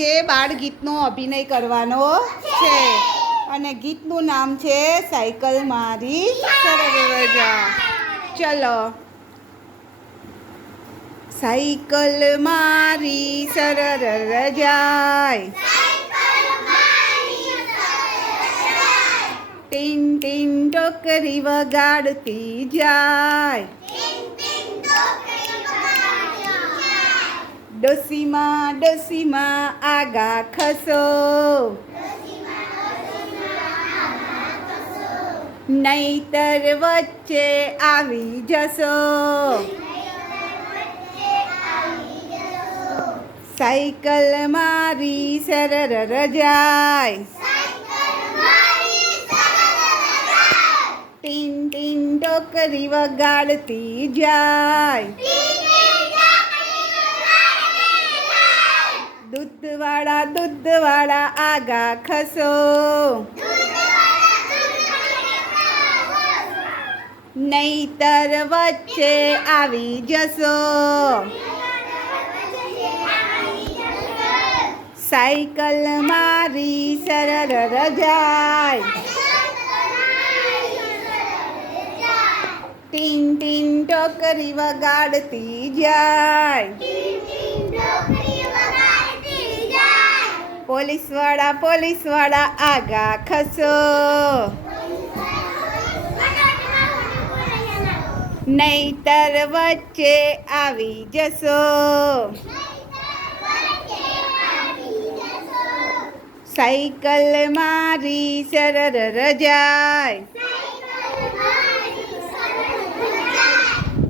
આજે બાળ ગીતનો અભિનય કરવાનો છે અને ગીતનું નામ છે સાયકલ મારી સરળ રજા. ચલો. સાયકલ મારી સરળ રજાય, ટીન ટીન ટોકરી વગાડતી જાય, ડોસીમાં ડોસીમાં આગા ખસો, નહીતર વચ્ચે આવી જશો. સાયકલ મારી સરળ રજાય, ટીન ટીન ટોકરી વગાડતી જાય, દૂધવાળા આગા ખસો, નહીતર વચ્ચે આવી જશો. સાયકલ મારી સરળ રજાય, ટીન ટીન ટોકરી વગાડતી જાય, પોલીસવાળા આગા ખસો, નહીતર વચ્ચે આવી જશો. સાયકલ મારી સરળ રજાય,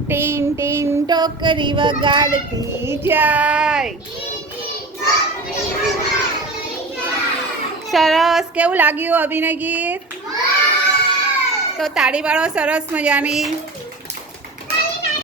ટીન ટીન ટોકરી વગાડતી જાય. સરસ. કેવું લાગ્યું અભિનય ગીત? તો તાળી પાડો સરસ મજાની.